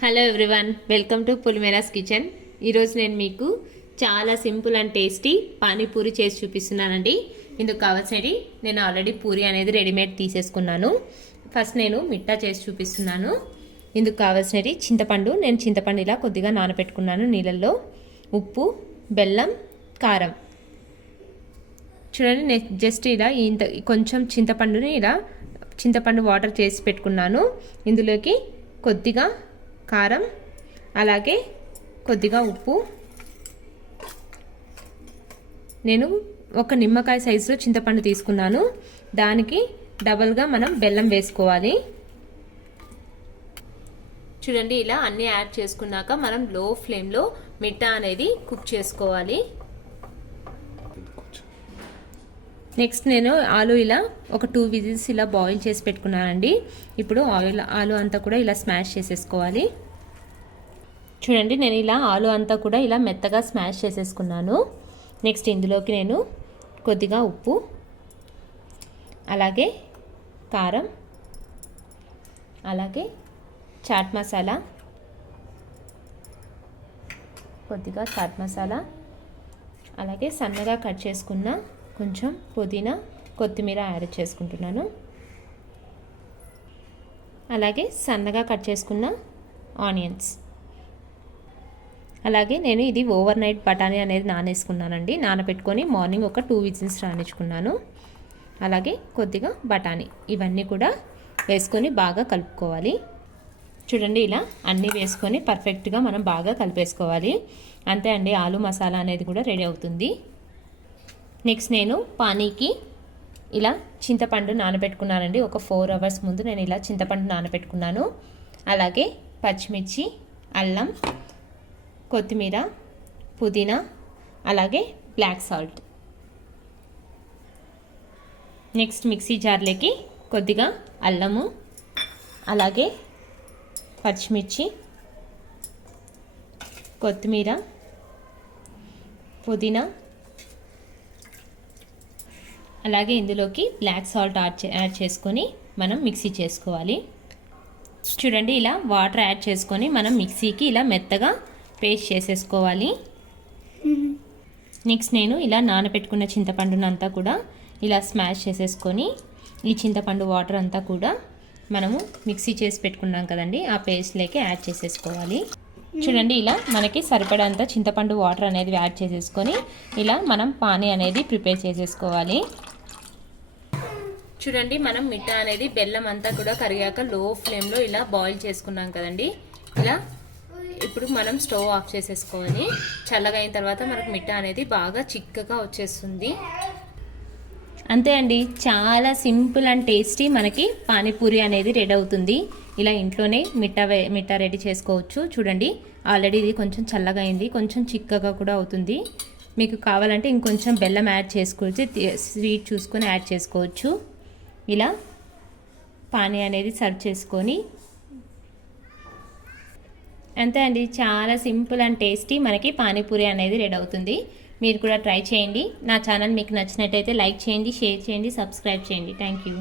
Hello everyone, welcome to Pulimera's kitchen. ఈరోజు నేను మీకు చాలా సింపుల్ అండ్ టేస్టీ పానీపూరి చేసి చూపిస్తున్నానండి. ఇందుకు కావాల్సినవి నేను ఆల్రెడీ పూరి అనేది రెడీమేడ్ తీసేసుకున్నాను. ఫస్ట్ నేను మిట్టా చేసి చూపిస్తున్నాను. ఇందుకు కావాల్సినవి చింతపండు. నేను చింతపండు ఇలా కొద్దిగా నానబెట్టుకున్నాను నీళ్ళల్లో. ఉప్పు, బెల్లం, కారం. చూడండి, నేను జస్ట్ ఇలా ఇంత కొంచెం చింతపండుని ఇలా చింతపండు వాటర్ చేసి పెట్టుకున్నాను. ఇందులోకి కొద్దిగా కారం, అలాగే కొద్దిగా ఉప్పు. నేను ఒక నిమ్మకాయ సైజులో చింతపండు తీసుకున్నాను. దానికి డబల్గా మనం బెల్లం వేసుకోవాలి. చూడండి, ఇలా అన్నీ యాడ్ చేసుకున్నాక మనం లో ఫ్లేమ్లో మిట్టా అనేది కుక్ చేసుకోవాలి. నెక్స్ట్ నేను ఆలు ఇలా ఒక 2 విజిల్స్ ఇలా బాయిల్ చేసి పెట్టుకున్నానండి. ఇప్పుడు ఆలు అంతా కూడా ఇలా స్మాష్ చేసేసుకోవాలి. చూడండి, నేను ఇలా ఆలు అంతా కూడా ఇలా మెత్తగా స్మాష్ చేసేసుకున్నాను. నెక్స్ట్ ఇందులోకి నేను కొద్దిగా ఉప్పు, అలాగే కారం, అలాగే చాట్ మసాలా, కొద్దిగా చాట్ మసాలా, అలాగే సన్నగా కట్ చేసుకున్న కొంచెం పుదీనా, కొత్తిమీర యాడ్ చేసుకుంటున్నాను. అలాగే సన్నగా కట్ చేసుకున్న ఆనియన్స్. అలాగే నేను ఇది ఓవర్ నైట్ బఠానీ అనేది నానేసుకున్నానండి. నానబెట్టుకొని మార్నింగ్ ఒక 2 విజిల్స్ రానిచ్చుకున్నాను. అలాగే కొద్దిగా బఠానీ. ఇవన్నీ కూడా వేసుకొని బాగా కలుపుకోవాలి. చూడండి, ఇలా అన్నీ వేసుకొని పర్ఫెక్ట్గా మనం బాగా కలిపేసుకోవాలి. అంతే అండి, ఆలు మసాలా అనేది కూడా రెడీ అవుతుంది. నెక్స్ట్ నేను పానీకి ఇలా చింతపండు నానబెట్టుకున్నానండి. ఒక 4 అవర్స్ ముందు నేను ఇలా చింతపండు నానబెట్టుకున్నాను. అలాగే పచ్చిమిర్చి, అల్లం, కొత్తిమీర, పుదీనా, అలాగే బ్లాక్ సాల్ట్. నెక్స్ట్ మిక్సీ జార్లోకి కొద్దిగా అల్లము, అలాగే పచ్చిమిర్చి, కొత్తిమీర, పుదీనా, అలాగే ఇందులోకి బ్లాక్ సాల్ట్ యాడ్ చేసుకొని మనం మిక్సీ చేసుకోవాలి. చూడండి, ఇలా వాటర్ యాడ్ చేసుకొని మనం మిక్సీకి ఇలా మెత్తగా పేస్ట్ చేసేసుకోవాలి. నెక్స్ట్ నేను ఇలా నానబెట్టుకున్న చింతపండును అంతా కూడా ఇలా స్మాష్ చేసేసుకొని ఈ చింతపండు వాటర్ అంతా కూడా మనము మిక్సీ చేసి పెట్టుకున్నాం కదండి, ఆ పేస్ట్లోకి యాడ్ చేసేసుకోవాలి. చూడండి, ఇలా మనకి సరిపడంత చింతపండు వాటర్ అనేది యాడ్ చేసేసుకొని ఇలా మనం పానీ అనేది ప్రిపేర్ చేసేసుకోవాలి. చూడండి, మనం మిట్టా అనేది బెల్లం అంతా కూడా కరిగాక లో ఫ్లేమ్లో ఇలా బాయిల్ చేసుకున్నాం కదండి. ఇలా ఇప్పుడు మనం స్టవ్ ఆఫ్ చేసేసుకోవాలి. చల్లగా అయిన తర్వాత మనకు మిట్టా అనేది బాగా చిక్కగా వచ్చేస్తుంది. అంతే అండి, చాలా సింపుల్ అండ్ టేస్టీ మనకి పానీపూరి అనేది రెడీ అవుతుంది. ఇలా ఇంట్లోనే మిట్టా రెడీ చేసుకోవచ్చు. చూడండి, ఆల్రెడీ ఇది కొంచెం చల్లగా అయింది, కొంచెం చిక్కగా కూడా అవుతుంది. మీకు కావాలంటే ఇంకొంచెం బెల్లం యాడ్ చేసుకోవచ్చు, స్వీట్ చూసుకొని యాడ్ చేసుకోవచ్చు. ఇలా పానీ అనేది సర్వ్ చేసుకొని అంతే అండి, చాలా సింపుల్ అండ్ టేస్టీ మనకి పానీపూరి అనేది రెడీ అవుతుంది. మీరు కూడా ట్రై చేయండి. నా ఛానల్ మీకు నచ్చినట్టయితే లైక్ చేయండి, షేర్ చేయండి, సబ్స్క్రైబ్ చేయండి. Thank you.